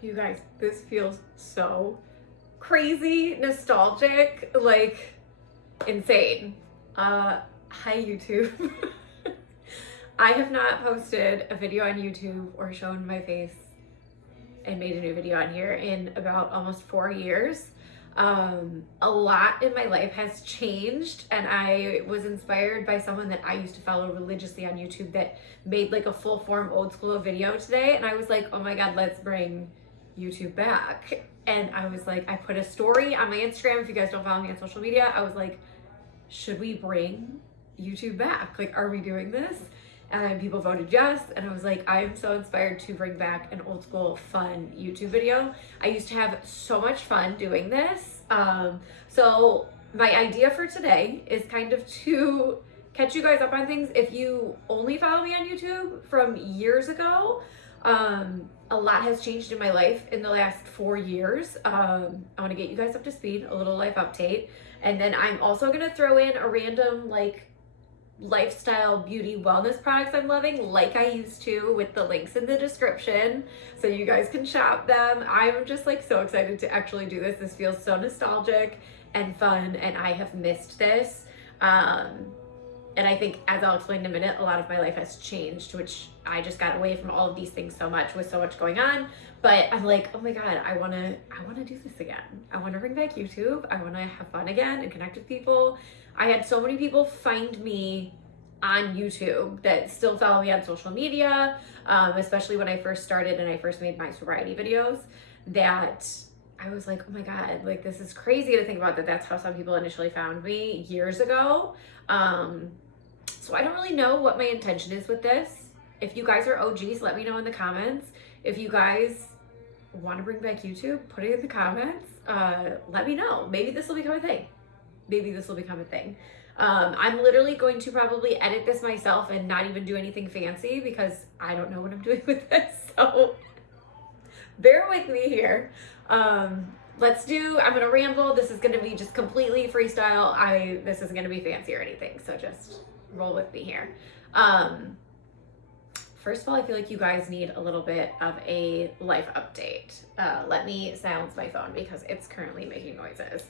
You guys, this feels so crazy, nostalgic, like insane. Hi YouTube. I have not posted a video on YouTube or shown my face and made a new video on here in about almost 4 years. A lot in my life has changed, and I was inspired by someone that I used to follow religiously on YouTube that made like a full form old school video today, and I was like, oh my god, let's bring YouTube back. And I was like, I put a story on my Instagram. If you guys don't follow me on social media, I was like, should we bring YouTube back? Like, are we doing this? And people voted yes, and I was like, I am so inspired to bring back an old school fun YouTube video. I used to have so much fun doing this. So my idea for today is kind of to catch you guys up on things. If you only follow me on YouTube from years ago, a lot has changed in my life in the last 4 years. I want to get you guys up to speed, a little life update. And then I'm also going to throw in a random like lifestyle beauty wellness products I'm loving, like I used to, with the links in the description so you guys can shop them. I'm just like so excited to actually do this. This feels so nostalgic and fun, and I have missed this. And I think, as I'll explain in a minute, a lot of my life has changed, which I just got away from all of these things so much with so much going on. But I'm like, oh my god, I wanna do this again. I wanna bring back YouTube. I wanna have fun again and connect with people. I had so many people find me on YouTube that still follow me on social media, especially when I first started and I first made my sobriety videos, that I was like, oh my god, like this is crazy to think about that that's how some people initially found me years ago. So I don't really know what my intention is with this. If you guys are OGs, let me know in the comments. If you guys want to bring back YouTube, put it in the comments. Let me know. Maybe this will become a thing. I'm literally going to probably edit this myself and not even do anything fancy because I don't know what I'm doing with this. So bear with me here. I'm gonna ramble. This is gonna be just completely freestyle. This isn't gonna be fancy or anything, so just roll with me here. First of all, I feel like you guys need a little bit of a life update. Let me silence my phone because it's currently making noises.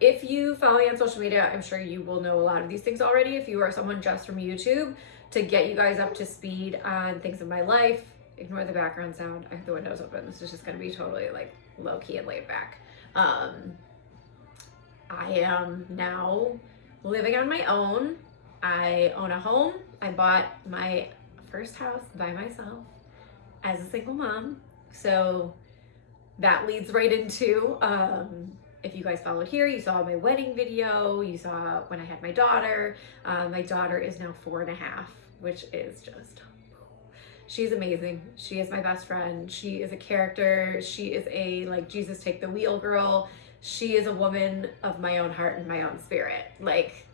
If you follow me on social media, I'm sure you will know a lot of these things already. If you are someone just from YouTube, to get you guys up to speed on things in my life, ignore the background sound. I have the windows open. This is just gonna be totally like low key and laid back. I am now living on my own. I own a home. I bought my first house by myself as a single mom. So that leads right into, if you guys followed here, you saw my wedding video, you saw when I had my daughter. My daughter is now 4.5, which is just, she's amazing. She is my best friend. She is a character. She is a like Jesus take the wheel girl. She is a woman of my own heart and my own spirit. Like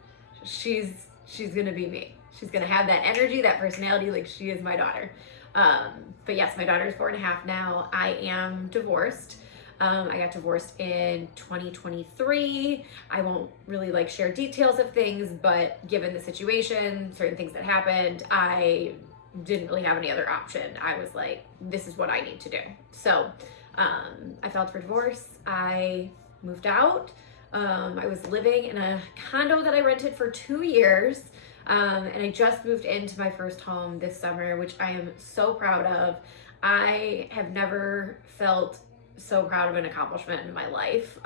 she's gonna be me. She's gonna have that energy, that personality. Like she is my daughter. But yes, my daughter is 4.5 now. I am divorced. I got divorced in 2023. I won't really like share details of things, but given the situation, certain things that happened, I didn't really have any other option. I was like, this is what I need to do. So I filed for divorce. I moved out. I was living in a condo that I rented for 2 years. And I just moved into my first home this summer, which I am so proud of. I have never felt so proud of an accomplishment in my life.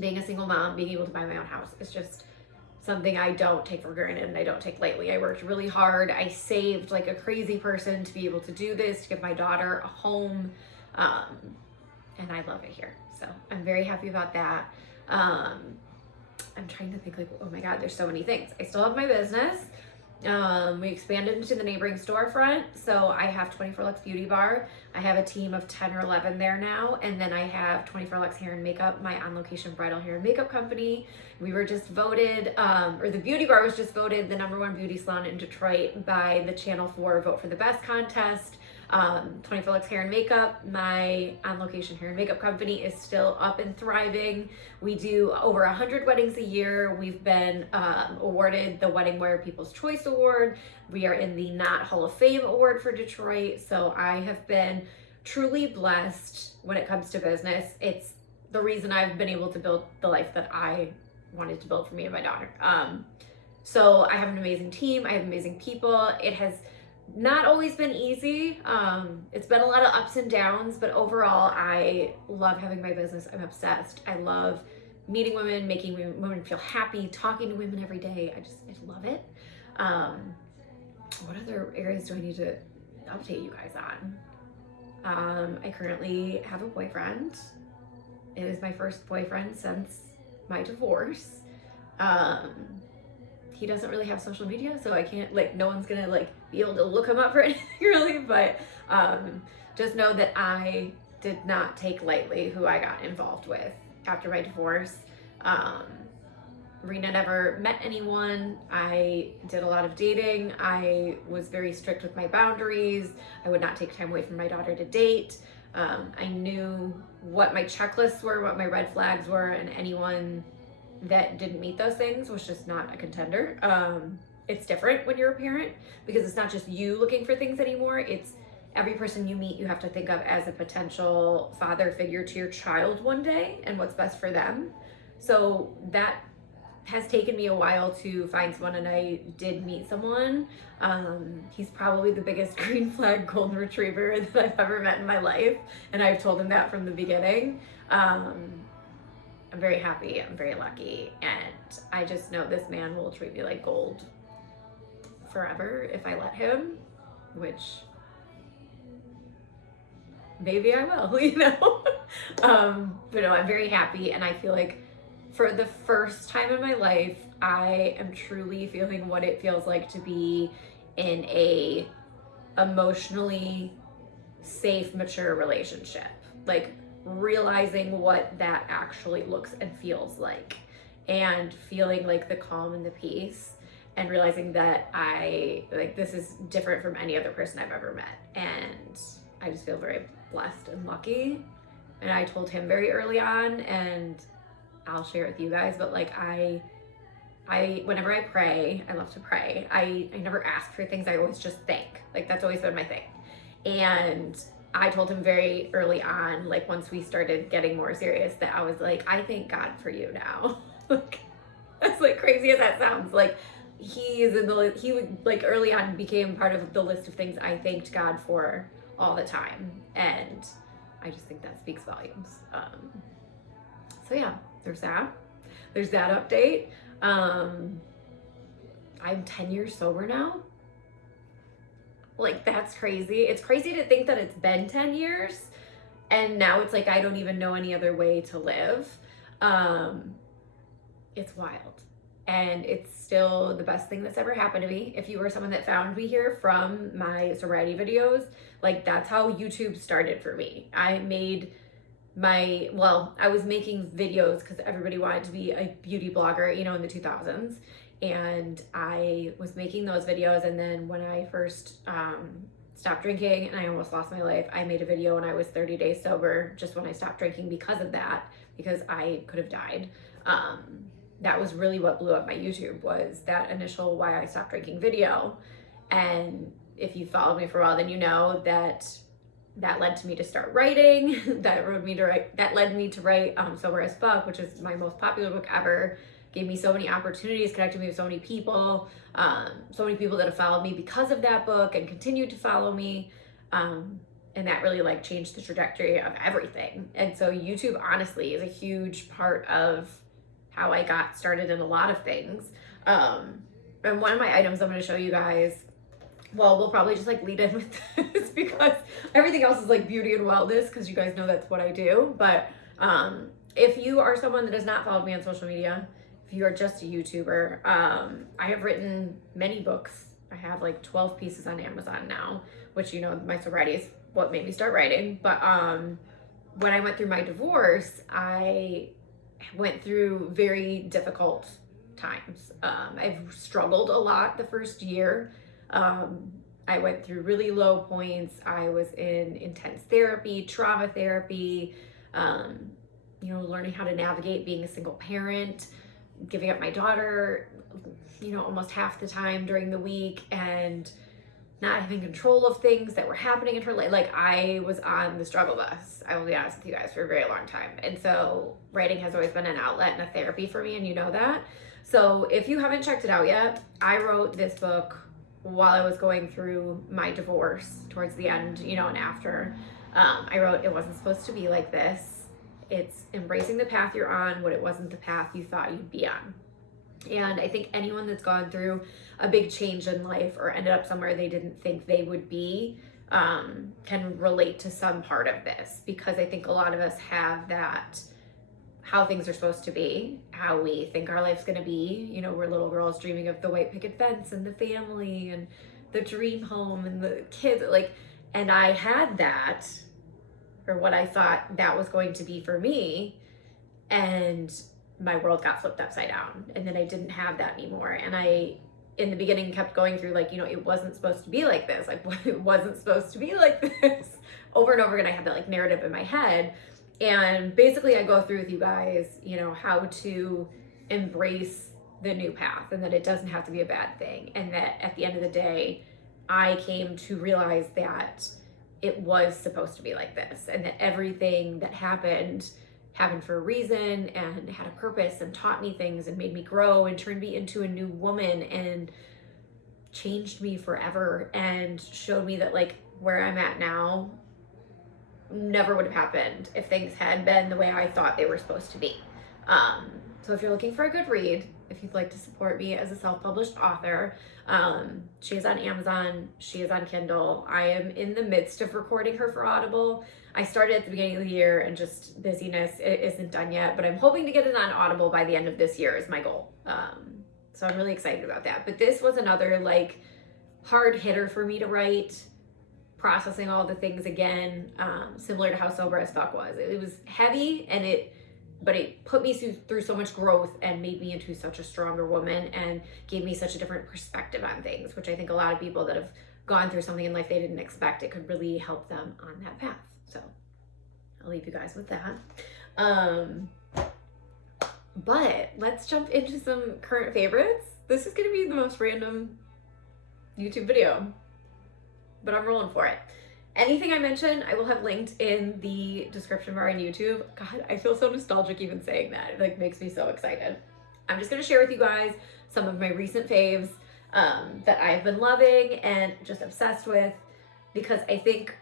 Being a single mom, being able to buy my own house is just something I don't take for granted and I don't take lightly. I worked really hard. I saved like a crazy person to be able to do this, to give my daughter a home. And I love it here. So I'm very happy about that. I'm trying to think like, oh my God, there's so many things. I still have my business. We expanded into the neighboring storefront. So I have 24 Luxe Beauty Bar. I have a team of 10 or 11 there now. And then I have 24 Luxe Hair and Makeup, my on-location bridal hair and makeup company. We were just voted, or the Beauty Bar was just voted the #1 beauty salon in Detroit by the Channel 4 Vote for the Best contest. 24 Lux Hair and Makeup, my on-location hair and makeup company, is still up and thriving. We do over 100 weddings a year. We've been awarded the Wedding Wear People's Choice Award. We are in the Not Hall of Fame Award for Detroit. So I have been truly blessed when it comes to business. It's the reason I've been able to build the life that I wanted to build for me and my daughter. So I have an amazing team. I have amazing people. It has not always been easy. It's been a lot of ups and downs, but overall, I love having my business. I'm obsessed. I love meeting women, making women feel happy, talking to women every day. I love it. What other areas do I need to update you guys on? I currently have a boyfriend. It is my first boyfriend since my divorce. He doesn't really have social media, so I can't, like, no one's gonna, like, be able to look him up for anything really, but just know that I did not take lightly who I got involved with after my divorce. Rena never met anyone. I did a lot of dating. I was very strict with my boundaries. I would not take time away from my daughter to date. I knew what my checklists were, what my red flags were, and anyone that didn't meet those things was just not a contender. It's different when you're a parent because it's not just you looking for things anymore. It's every person you meet you have to think of as a potential father figure to your child one day and what's best for them. So that has taken me a while to find someone, and I did meet someone. He's probably the biggest green flag golden retriever that I've ever met in my life, and I've told him that from the beginning. I'm very happy, I'm very lucky, and I just know this man will treat me like gold forever if I let him, which maybe I will, you know? But no, I'm very happy, and I feel like for the first time in my life, I am truly feeling what it feels like to be in a emotionally safe, mature relationship. Like, realizing what that actually looks and feels like, and feeling like the calm and the peace, and realizing that this is different from any other person I've ever met. And I just feel very blessed and lucky. And I told him very early on, and I'll share it with you guys, but like I whenever I pray, I love to pray. I never ask for things. I always just thank. Like, that's always been my thing. And I told him very early on, like once we started getting more serious, that I was like, I thank God for you now. Like, as like crazy as that sounds, like he would like early on became part of the list of things I thanked God for all the time. And I just think that speaks volumes. So yeah, there's that update. I'm 10 years sober now. Like, that's crazy. It's crazy to think that it's been 10 years and now it's like I don't even know any other way to live. It's wild. And it's still the best thing that's ever happened to me. If you were someone that found me here from my sobriety videos, like, that's how YouTube started for me. I was making videos because everybody wanted to be a beauty blogger, you know, in the 2000s. And I was making those videos, and then when I first stopped drinking and I almost lost my life, I made a video when I was 30 days sober, just when I stopped drinking because of that, because I could have died. That was really what blew up my YouTube, was that initial why I stopped drinking video. And if you followed me for a while, then you know that led to me to start writing. that led me to write Sober as Fuck, which is my most popular book ever. Gave me so many opportunities, connected me with so many people that have followed me because of that book and continued to follow me. And that really like changed the trajectory of everything. And so YouTube honestly is a huge part of how I got started in a lot of things. And one of my items I'm going to show you guys, well, we'll probably just like lead in with this because everything else is like beauty and wellness, because you guys know that's what I do. But if you are someone that has not followed me on social media, if you are just a YouTuber, I have written many books. I have like 12 pieces on Amazon now, which, you know, my sobriety is what made me start writing. But when I went through my divorce, I went through very difficult times. I've struggled a lot the first year. I went through really low points. I was in intense therapy, trauma therapy, you know, learning how to navigate being a single parent, giving up my daughter, you know, almost half the time during the week, and not having control of things that were happening in her life. Like, I was on the struggle bus, I will be honest with you guys, for a very long time. And so writing has always been an outlet and a therapy for me, and you know that. So if you haven't checked it out yet, I wrote this book while I was going through my divorce towards the end, you know, and after. I wrote, It Wasn't Supposed to Be Like This. It's embracing the path you're on when it wasn't the path you thought you'd be on. And I think anyone that's gone through a big change in life or ended up somewhere they didn't think they would be can relate to some part of this, because I think a lot of us have that, how things are supposed to be, how we think our life's gonna be. You know, we're little girls dreaming of the white picket fence and the family and the dream home and the kids, like, and I had that, or what I thought that was going to be for me, and my world got flipped upside down, and then I didn't have that anymore. And I, in the beginning, kept going through, like, you know, it wasn't supposed to be like this, like, it wasn't supposed to be like this, over and over again. I had that, like, narrative in my head. And basically I go through with you guys, you know, how to embrace the new path, and that it doesn't have to be a bad thing, and that at the end of the day, I came to realize that it was supposed to be like this, and that everything that happened for a reason and had a purpose and taught me things and made me grow and turned me into a new woman and changed me forever and showed me that, like, where I'm at now never would have happened if things had been the way I thought they were supposed to be. So if you're looking for a good read, if you'd like to support me as a self-published author, she is on Amazon, she is on Kindle. I am in the midst of recording her for Audible. I started at the beginning of the year, and just busyness, it isn't done yet, but I'm hoping to get it on Audible by the end of this year is my goal. So I'm really excited about that. But this was another, like, hard hitter for me to write, processing all the things again, similar to how Sober as Fuck was. It was heavy, but it put me through so much growth and made me into such a stronger woman and gave me such a different perspective on things, which I think a lot of people that have gone through something in life they didn't expect, it could really help them on that path. So I'll leave you guys with that. But let's jump into some current favorites. This is gonna be the most random YouTube video, but I'm rolling for it. Anything I mention, I will have linked in the description bar on YouTube. God, I feel so nostalgic even saying that. It, like, makes me so excited. I'm just gonna share with you guys some of my recent faves that I've been loving and just obsessed with, because I think,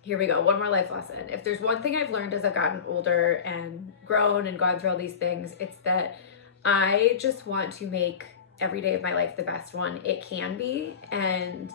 here we go, one more life lesson. If there's one thing I've learned as I've gotten older and grown and gone through all these things, it's that I just want to make every day of my life the best one it can be. And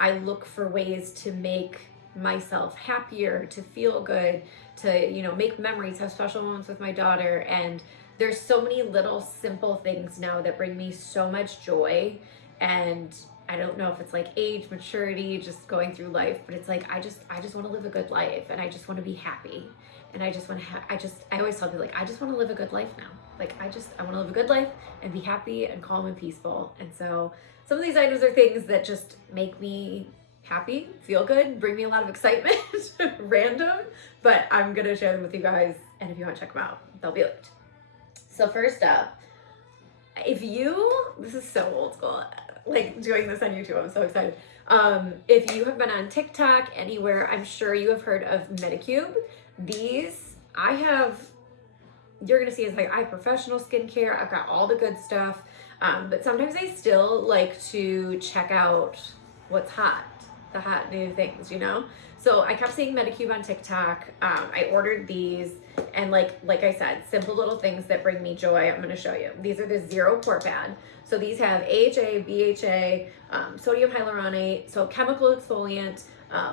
I look for ways to make myself happier, to feel good, to, you know, make memories, have special moments with my daughter. And there's so many little simple things now that bring me so much joy. And I don't know if it's like age, maturity, just going through life, but it's like, I just want to live a good life, and I just want to be happy. And I just want to I always tell people, like, I just want to live a good life now. Like, I want to live a good life and be happy and calm and peaceful. And so some of these items are things that just make me happy, feel good, bring me a lot of excitement, random, but I'm going to share them with you guys. And if you want to check them out, they'll be linked. So first up, this is so old school, like doing this on YouTube, I'm so excited. If you have been on TikTok, anywhere, I'm sure you have heard of Medicube. These, you're gonna see is like, I have professional skincare, I've got all the good stuff, but sometimes I still like to check out what's hot, the hot new things, you know? So I kept seeing Medicube on TikTok. I ordered these, and like I said, simple little things that bring me joy. I'm gonna show you. These are the Zero Pore Pad. So these have AHA, BHA, sodium hyaluronate, so chemical exfoliant,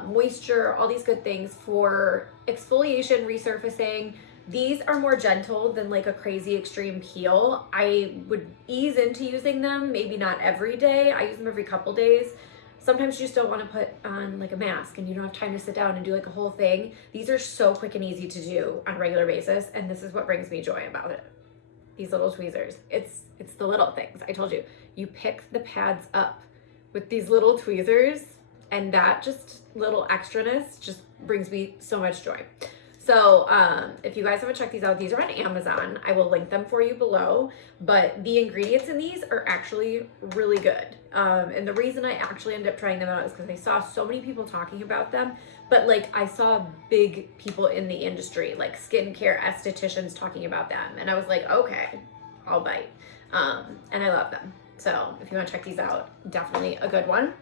moisture, all these good things for exfoliation, resurfacing. These are more gentle than like a crazy extreme peel. I would ease into using them, maybe not every day. I use them every couple days. Sometimes you just don't want to put on like a mask and you don't have time to sit down and do like a whole thing. These are so quick and easy to do on a regular basis, and this is what brings me joy about it. These little tweezers. It's the little things. I told you, you pick the pads up with these little tweezers. And that just little extraness just brings me so much joy. So if you guys haven't checked these out, these are on Amazon. I will link them for you below, but the ingredients in these are actually really good. And the reason I actually ended up trying them out is because I saw so many people talking about them, but like I saw big people in the industry, like skincare estheticians talking about them. And I was like, okay, I'll bite. And I love them. So if you want to check these out, definitely a good one.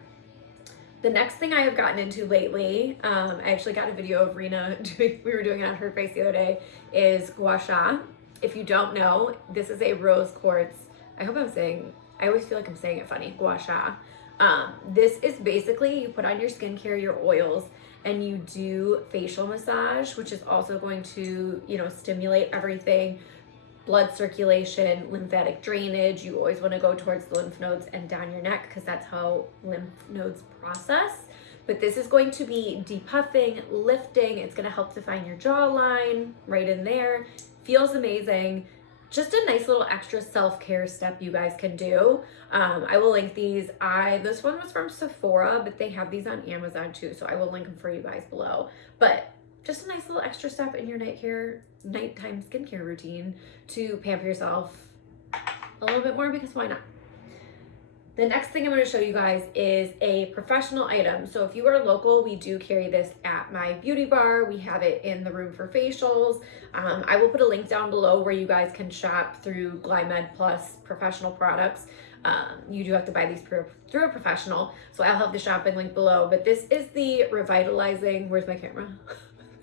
The next thing I have gotten into lately, I actually got a video of Rena we were doing it on her face the other day, is gua sha. If you don't know, this is a rose quartz. I always feel like I'm saying it funny, gua sha. This is basically, you put on your skincare, your oils, and you do facial massage, which is also going to, you know, stimulate everything. Blood circulation, lymphatic drainage. You always want to go towards the lymph nodes and down your neck because that's how lymph nodes process. But this is going to be depuffing, lifting. It's going to help define your jawline right in there. Feels amazing. Just a nice little extra self-care step you guys can do. I will link these. This one was from Sephora, but they have these on Amazon too, so I will link them for you guys below. But just a nice little extra step in your nighttime skincare routine to pamper yourself a little bit more, because why not? The next thing I'm going to show you guys is a professional item. So if you are local, we do carry this at my beauty bar. We have it in the room for facials. I will put a link down below where you guys can shop through Glymed Plus professional products. You do have to buy these through a professional, so I'll have the shopping link below. But this is the revitalizing, where's my camera?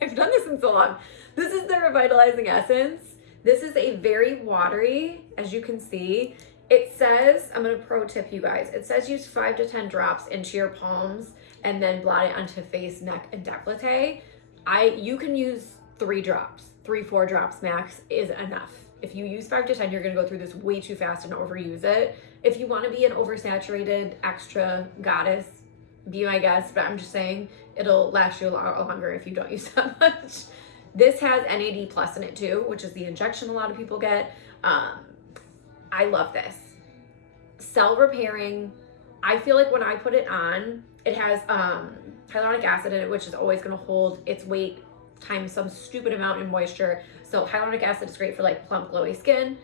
I've done this in so long. This is the revitalizing essence. This is a very watery, as you can see. It says, I'm gonna pro tip you guys, it says use 5 to 10 drops into your palms and then blot it onto face, neck, and décolleté. You can use 3 drops, 3-4 drops max is enough. If you use 5 to 10, you're gonna go through this way too fast and overuse it. If you wanna be an oversaturated extra goddess, be my guest, but I'm just saying it'll last you a lot longer if you don't use that much. This has NAD plus in it too, which is the injection a lot of people get. I love this. Cell repairing. I feel like when I put it on, it has hyaluronic acid in it, which is always going to hold its weight times some stupid amount in moisture. So hyaluronic acid is great for like plump, glowy skin.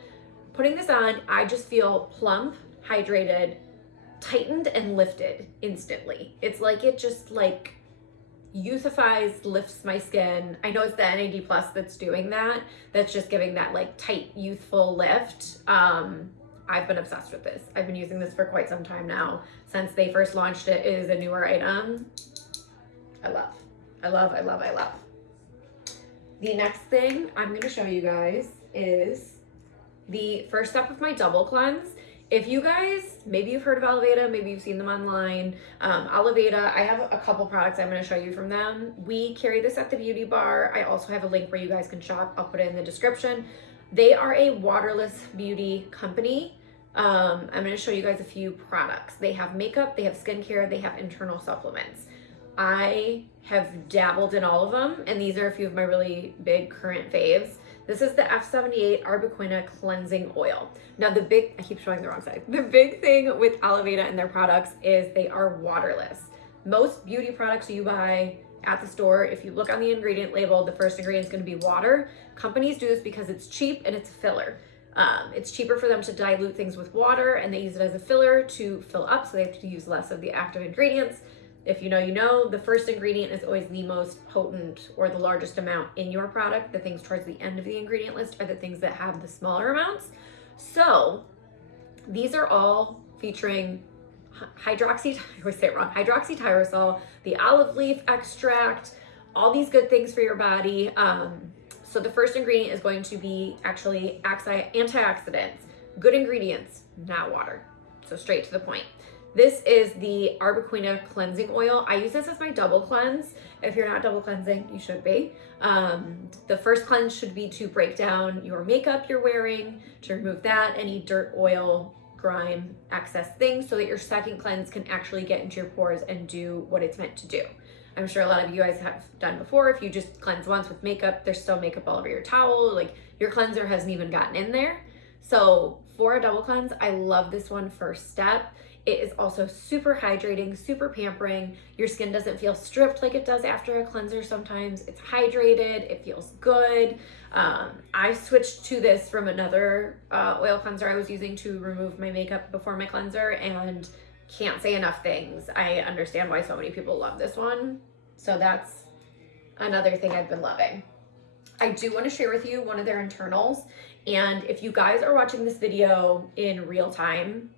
Putting this on, I just feel plump, hydrated, tightened, and lifted instantly. It's like it just like youthifies, lifts my skin. I know it's the NAD plus that's doing that. That's just giving that like tight, youthful lift. I've been obsessed with this. I've been using this for quite some time now. Since they first launched it, it is a newer item. I love. The next thing I'm gonna show you guys is the first step of my double cleanse. If you guys, maybe you've heard of Oliveda, maybe you've seen them online. Oliveda, I have a couple products I'm going to show you from them. We carry this at the beauty bar. I also have a link where you guys can shop. I'll put it in the description. They are a waterless beauty company. I'm going to show you guys a few products. They have makeup, they have skincare, they have internal supplements. I have dabbled in all of them, and these are a few of my really big current faves. This is the F78 Arbequina Cleansing Oil. Now I keep showing the wrong side. The big thing with Oliveda and their products is they are waterless. Most beauty products you buy at the store, if you look on the ingredient label, the first ingredient is going to be water. Companies do this because it's cheap and it's a filler. It's cheaper for them to dilute things with water, and they use it as a filler to fill up, so they have to use less of the active ingredients. If you know, you know, the first ingredient is always the most potent or the largest amount in your product. The things towards the end of the ingredient list are the things that have the smaller amounts. So these are all featuring hydroxytyrosol, the olive leaf extract, all these good things for your body. So the first ingredient is going to be actually antioxidants, good ingredients, not water. So straight to the point. This is the Arbequina Cleansing Oil. I use this as my double cleanse. If you're not double cleansing, you should be. The first cleanse should be to break down your makeup you're wearing, to remove that, any dirt, oil, grime, excess things, so that your second cleanse can actually get into your pores and do what it's meant to do. I'm sure a lot of you guys have done before. If you just cleanse once with makeup, there's still makeup all over your towel. Like your cleanser hasn't even gotten in there. So for a double cleanse, I love this one first step. It is also super hydrating, super pampering. Your skin doesn't feel stripped like it does after a cleanser sometimes. It's hydrated, it feels good. I switched to this from another oil cleanser I was using to remove my makeup before my cleanser, and can't say enough things. I understand why so many people love this one. So that's another thing I've been loving. I do want to share with you one of their internals. And if you guys are watching this video in real time,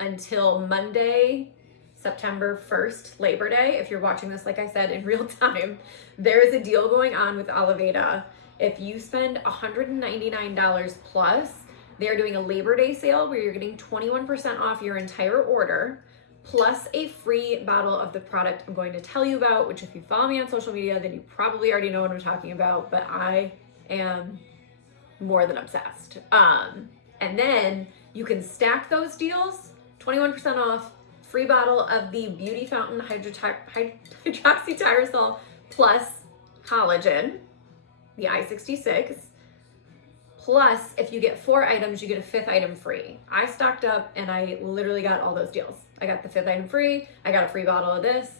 until Monday, September 1st, Labor Day, if you're watching this, like I said, in real time, there is a deal going on with Oliveda. If you spend $199 plus, they're doing a Labor Day sale where you're getting 21% off your entire order, plus a free bottle of the product I'm going to tell you about, which if you follow me on social media, then you probably already know what I'm talking about, but I am more than obsessed. And then you can stack those deals, 21% off, free bottle of the Beauty Fountain hydroxytyrosol plus collagen, the I66. Plus, if you get 4 items, you get a 5th item free. I stocked up and I literally got all those deals. I got the 5th item free. I got a free bottle of this.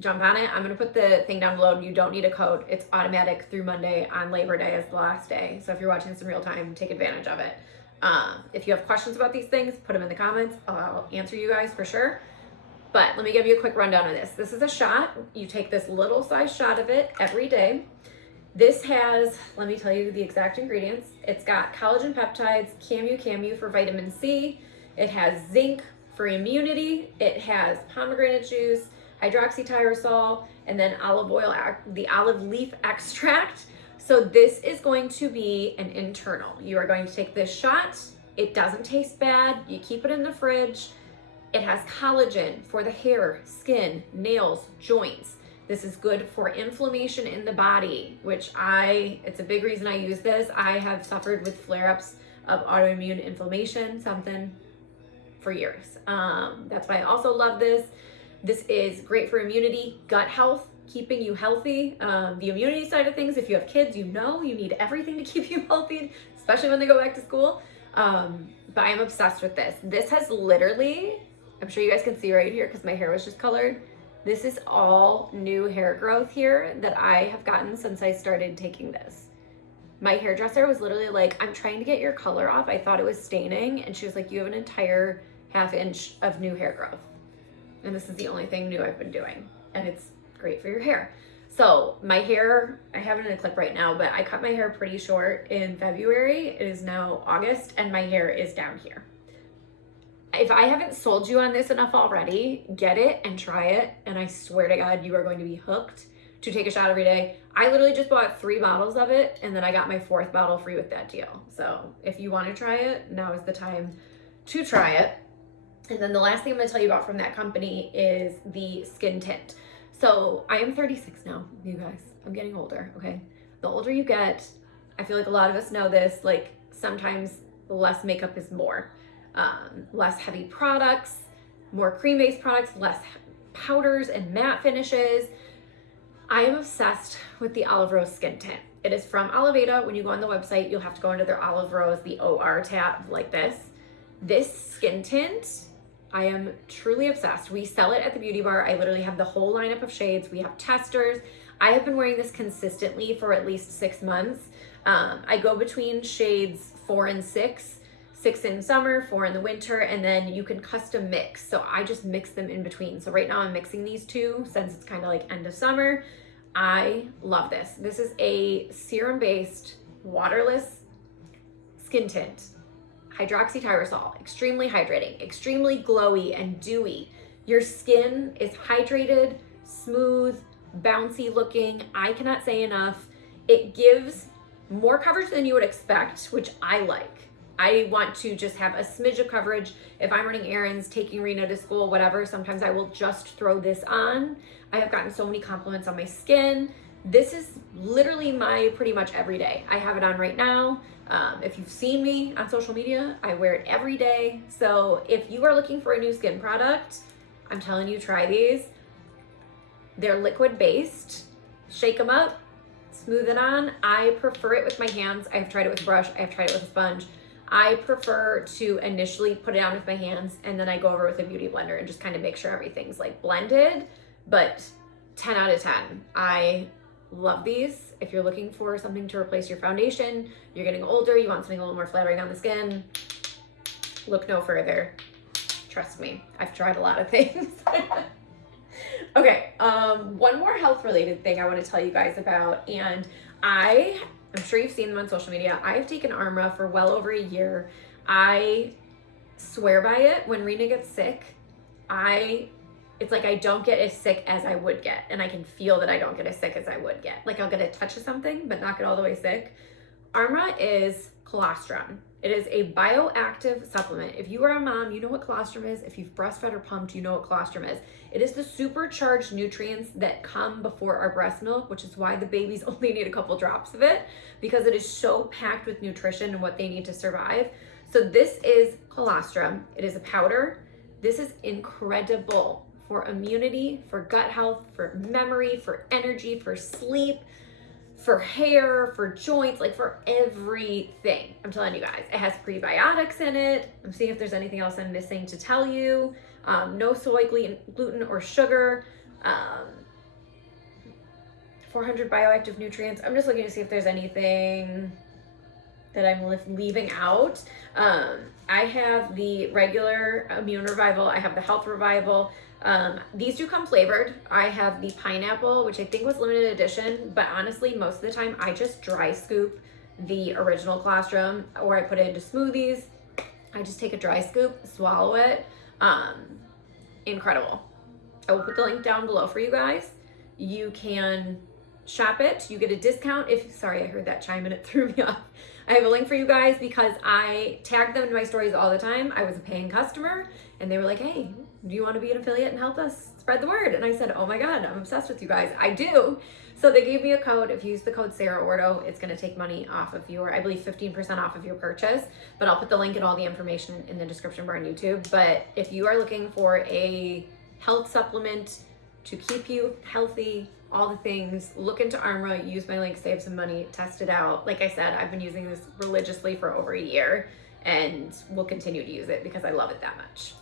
Jump on it. I'm going to put the thing down below. You don't need a code. It's automatic through Monday on Labor Day as the last day. So if you're watching this in real time, take advantage of it. If you have questions about these things, put them in the comments. I'll answer you guys for sure. But let me give you a quick rundown of this. This is a shot. You take this little size shot of it every day. This has, let me tell you the exact ingredients. It's got collagen peptides, camu for vitamin C. It has zinc for immunity. It has pomegranate juice, hydroxytyrosol, and then olive oil, the olive leaf extract. So this is going to be an internal. You are going to take this shot. It doesn't taste bad. You keep it in the fridge. It has collagen for the hair, skin, nails, joints. This is good for inflammation in the body, which it's a big reason I use this. I have suffered with flare-ups of autoimmune inflammation, something for years. That's why I also love this. This is great for immunity, gut health, keeping you healthy. The immunity side of things, if you have kids, you know you need everything to keep you healthy, especially when they go back to school. But I'm obsessed with this. This has literally, I'm sure you guys can see right here because my hair was just colored. This is all new hair growth here that I have gotten since I started taking this. My hairdresser was literally like, I'm trying to get your color off. I thought it was staining. And she was like, you have an entire ½ inch of new hair growth. And this is the only thing new I've been doing. And it's great for your hair. So my hair, I have it in a clip right now, but I cut my hair pretty short in February. It is now August and my hair is down here. If I haven't sold you on this enough already, get it and try it. And I swear to God, you are going to be hooked to take a shot every day. I literally just bought 3 bottles of it and then I got my 4th bottle free with that deal. So if you want to try it, now is the time to try it. And then the last thing I'm going to tell you about from that company is the skin tint. So I am 36 now, you guys. I'm getting older, okay? The older you get, I feel like a lot of us know this, like sometimes less makeup is more. Less heavy products, more cream-based products, less powders and matte finishes. I am obsessed with the Olive Rose Skin Tint. It is from Oliveda. When you go on the website, you'll have to go into their Olive Rose, the OR tab like this. This skin tint, I am truly obsessed. We sell it at the beauty bar. I literally have the whole lineup of shades. We have testers. I have been wearing this consistently for at least 6 months. I go between shades 4 and 6. 6 in summer, 4 in the winter, and then you can custom mix. So I just mix them in between. So right now I'm mixing these two since it's kind of like end of summer. I love this. This is a serum-based, waterless skin tint. Hydroxytyrosol, extremely hydrating, extremely glowy and dewy. Your skin is hydrated, smooth, bouncy looking. I cannot say enough. It gives more coverage than you would expect, which I like. I want to just have a smidge of coverage. If I'm running errands, taking Rena to school, whatever, sometimes I will just throw this on. I have gotten so many compliments on my skin. This is literally my pretty much every day. I have it on right now. If you've seen me on social media, I wear it every day. So if you are looking for a new skin product, I'm telling you, try these. They're liquid based. Shake them up, smooth it on. I prefer it with my hands. I've tried it with a brush. I've tried it with a sponge. I prefer to initially put it on with my hands and then I go over with a beauty blender and just kind of make sure everything's like blended, but 10 out of 10. I love these. If you're looking for something to replace your foundation, you're getting older, you want something a little more flattering on the skin, look no further. Trust me, I've tried a lot of things. Okay, one more health related thing I want to tell you guys about, and I'm sure you've seen them on social media. I have taken Armra for well over a year. I swear by it. When Rena gets sick, it's like I don't get as sick as I would get, and I can feel that I don't get as sick as I would get. Like I'll get a touch of something, but not get all the way sick. Armra is colostrum. It is a bioactive supplement. If you are a mom, you know what colostrum is. If you've breastfed or pumped, you know what colostrum is. It is the supercharged nutrients that come before our breast milk, which is why the babies only need a couple drops of it, because it is so packed with nutrition and what they need to survive. So this is colostrum. It is a powder. This is incredible for immunity, for gut health, for memory, for energy, for sleep, for hair, for joints, like for everything. I'm telling you guys, it has prebiotics in it. I'm seeing if there's anything else I'm missing to tell you. No soy, gluten, or sugar. 400 bioactive nutrients. I'm just looking to see if there's anything that I'm leaving out. I have the regular Immune Revival. I have the Health Revival. These do come flavored. I have the pineapple, which I think was limited edition, but honestly, most of the time I just dry scoop the original colostrum, or I put it into smoothies. I just take a dry scoop, swallow it. Incredible. I will put the link down below for you guys. You can shop it. You get a discount sorry, I heard that chime and it threw me off. I have a link for you guys because I tag them in my stories all the time. I was a paying customer and they were like, hey, do you want to be an affiliate and help us spread the word? And I said, oh my God, I'm obsessed with you guys. I do. So they gave me a code. If you use the code Sarah Ordo, it's going to take money off of your, I believe 15% off of your purchase, but I'll put the link and all the information in the description bar on YouTube. But if you are looking for a health supplement to keep you healthy, all the things, look into Armra, use my link, save some money, test it out. Like I said, I've been using this religiously for over a year and will continue to use it because I love it that much.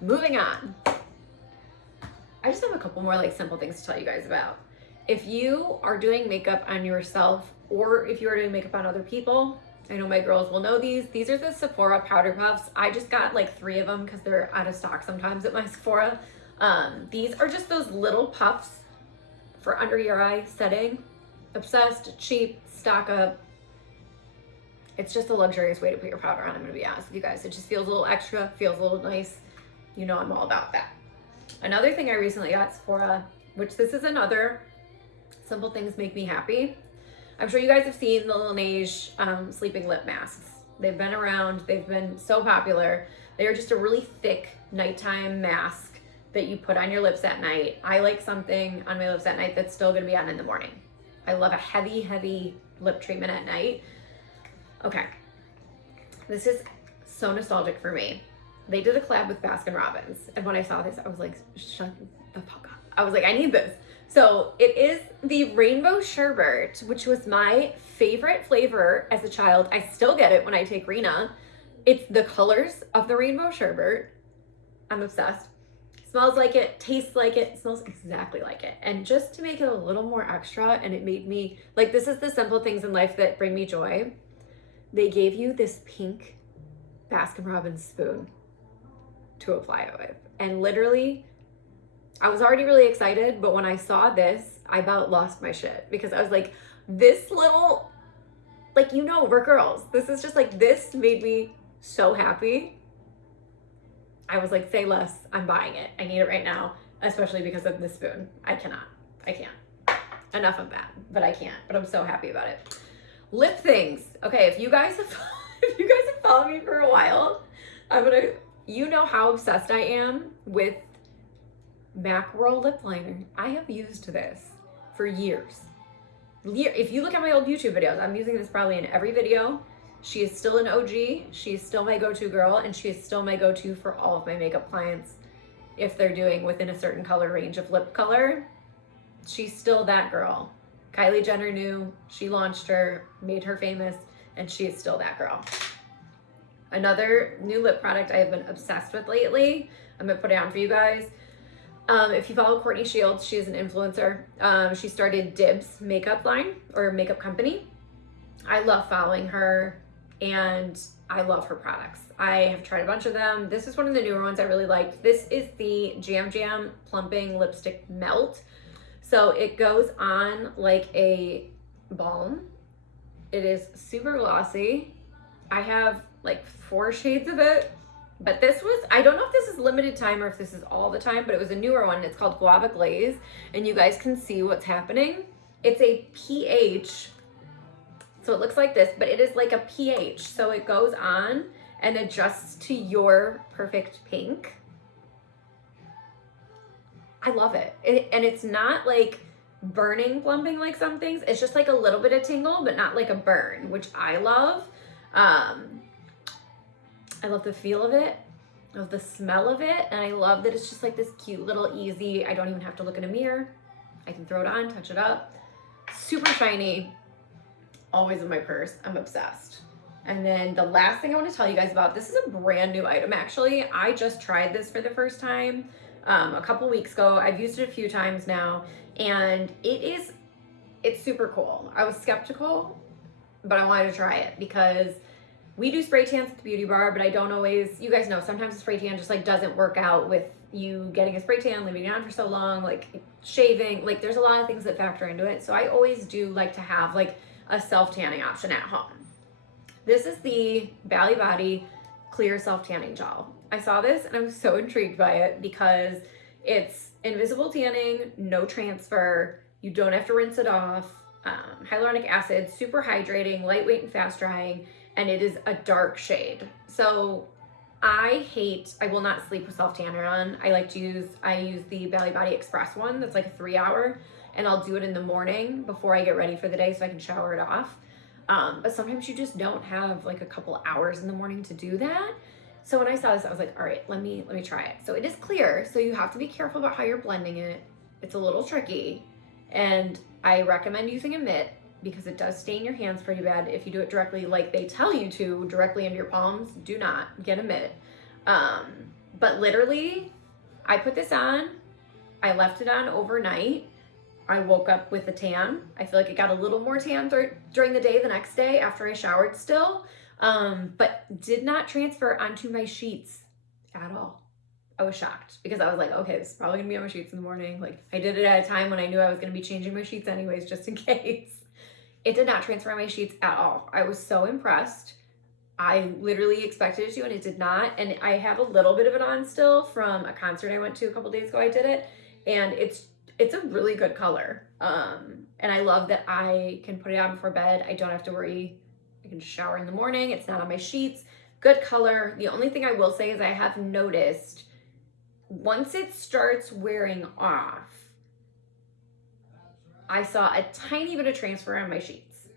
Moving on. I just have a couple more like simple things to tell you guys about. If you are doing makeup on yourself or if you are doing makeup on other people, I know my girls will know these. These are the Sephora powder puffs. I just got like 3 of them because they're out of stock sometimes at my Sephora. These are just those little puffs for under your eye setting. Obsessed, cheap, stock up. It's just a luxurious way to put your powder on, I'm gonna be honest with you guys. It just feels a little extra, feels a little nice. You know I'm all about that. Another thing I recently got at Sephora, which this is another simple things make me happy. I'm sure you guys have seen the Laneige sleeping lip masks. They've been around, they've been so popular. They are just a really thick nighttime mask that you put on your lips at night. I like something on my lips at night that's still gonna be on in the morning. I love a heavy, heavy lip treatment at night. Okay, this is so nostalgic for me. They did a collab with Baskin Robbins, and when I saw this, I was like, shut the fuck up. I was like, I need this. So it is the Rainbow Sherbet, which was my favorite flavor as a child. I still get it when I take Rena. It's the colors of the Rainbow Sherbet. I'm obsessed. Smells like it, tastes like it, smells exactly like it. And just to make it a little more extra, and it made me, like, this is the simple things in life that bring me joy. They gave you this pink Baskin Robbins spoon to apply it with. And literally, I was already really excited, but when I saw this, I about lost my shit because I was like, this little, like, you know, we're girls. This is just like, this made me so happy. I was like, say less, I'm buying it. I need it right now, especially because of this spoon. I can't. Enough of that, but I can't, but I'm so happy about it. Lip things. Okay, if you guys have followed me for a while, you know how obsessed I am with Macworld lip liner. I have used this for years. If you look at my old YouTube videos, I'm using this probably in every video. She is still an OG. She is still my go-to girl, and she is still my go-to for all of my makeup clients. If they're doing within a certain color range of lip color, she's still that girl. Kylie Jenner knew, she launched her, made her famous, and she is still that girl. Another new lip product I have been obsessed with lately. I'm gonna put it on for you guys. If you follow Courtney Shields, she is an influencer. She started Dibs makeup line or makeup company. I love following her and I love her products. I have tried a bunch of them. This is one of the newer ones I really liked. This is the Jam Jam Plumping Lipstick Melt. So it goes on like a balm. It is super glossy. I have like 4 shades of it, but this was, I don't know if this is limited time or if this is all the time, but it was a newer one. It's called Guava Glaze, and you guys can see what's happening. It's a pH, so it looks like this, but it is like a pH. So it goes on and adjusts to your perfect pink. I love it. And it's not like burning plumping like some things. It's just like a little bit of tingle, but not like a burn, which I love. I love the feel of it. I love the smell of it. And I love that it's just like this cute little easy, I don't even have to look in a mirror. I can throw it on, touch it up. Super shiny. Always in my purse. I'm obsessed. And then the last thing I want to tell you guys about, this is a brand new item actually. I just tried this for the first time a couple weeks ago. I've used it a few times now, and it's super cool. I was skeptical, but I wanted to try it because we do spray tans at the beauty bar, but I don't always, you guys know, sometimes a spray tan just like doesn't work out with you getting a spray tan, leaving it on for so long, like shaving, like there's a lot of things that factor into it. So I always do like to have like a self-tanning option at home. This is the Bali Body Clear Self-Tanning Gel. I saw this and I was so intrigued by it because it's invisible tanning, no transfer, you don't have to rinse it off, hyaluronic acid, super hydrating, lightweight and fast drying, and it is a dark shade. So I will not sleep with self-tanner on. I use the Bali Body Express one that's like a 3-hour, and I'll do it in the morning before I get ready for the day so I can shower it off. But sometimes you just don't have like a couple hours in the morning to do that. So when I saw this, I was like, all right, let me try it. So it is clear, so you have to be careful about how you're blending it. It's a little tricky, and I recommend using a mitt because it does stain your hands pretty bad if you do it directly like they tell you to, directly into your palms. Do not get a mitt. But literally, I put this on, I left it on overnight. I woke up with a tan. I feel like it got a little more tan during the day the next day after I showered still, but did not transfer onto my sheets at all. I was shocked because I was like, okay, this is probably gonna be on my sheets in the morning. Like I did it at a time when I knew I was gonna be changing my sheets anyways, just in case. It did not transfer on my sheets at all. I was so impressed. I literally expected it to, and it did not. And I have a little bit of it on still from a concert I went to a couple days ago. I did it, and it's a really good color. And I love that I can put it on before bed. I don't have to worry. I can just shower in the morning. It's not on my sheets. Good color. The only thing I will say is I have noticed once it starts wearing off, I saw a tiny bit of transfer on my sheets.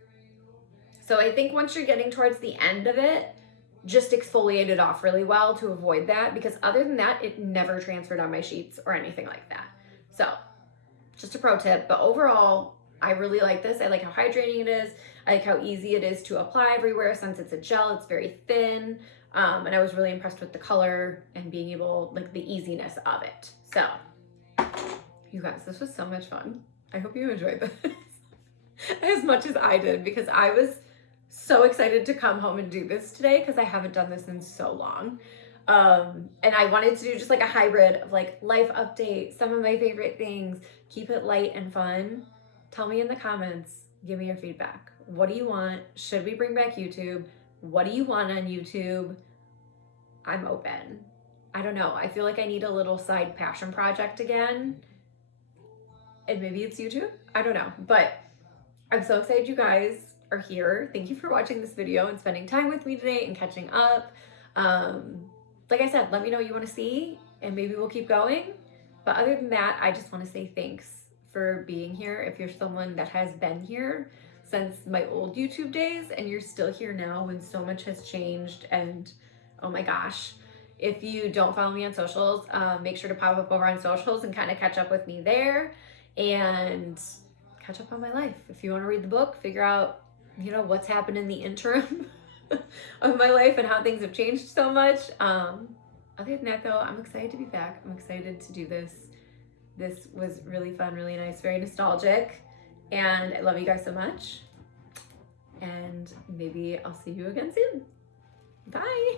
So I think once you're getting towards the end of it, just exfoliate it off really well to avoid that, because other than that, it never transferred on my sheets or anything like that. So just a pro tip, but overall, I really like this. I like how hydrating it is. I like how easy it is to apply everywhere since it's a gel. It's very thin. And I was really impressed with the color and being able, like the easiness of it. So you guys, this was so much fun. I hope you enjoyed this as much as I did, because I was so excited to come home and do this today because I haven't done this in so long. And I wanted to do just like a hybrid of like life update, some of my favorite things, keep it light and fun. Tell me in the comments, give me your feedback. What do you want? Should we bring back YouTube? What do you want on YouTube? I'm open. I don't know. I feel like I need a little side passion project again. And maybe it's YouTube. I don't know. But I'm so excited you guys are here. Thank you for watching this video and spending time with me today and catching up. Like I said, let me know what you want to see and maybe we'll keep going. But other than that, I just want to say thanks for being here. If you're someone that has been here since my old YouTube days and you're still here now when so much has changed, and oh my gosh, if you don't follow me on socials, make sure to pop up over on socials and kind of catch up with me there and catch up on my life. If you want to read the book, figure out, you know, what's happened in the interim of my life and how things have changed so much. Other than that though, I'm excited to be back. I'm excited to do this. This was really fun, really nice, very nostalgic. And I love you guys so much. And maybe I'll see you again soon. Bye.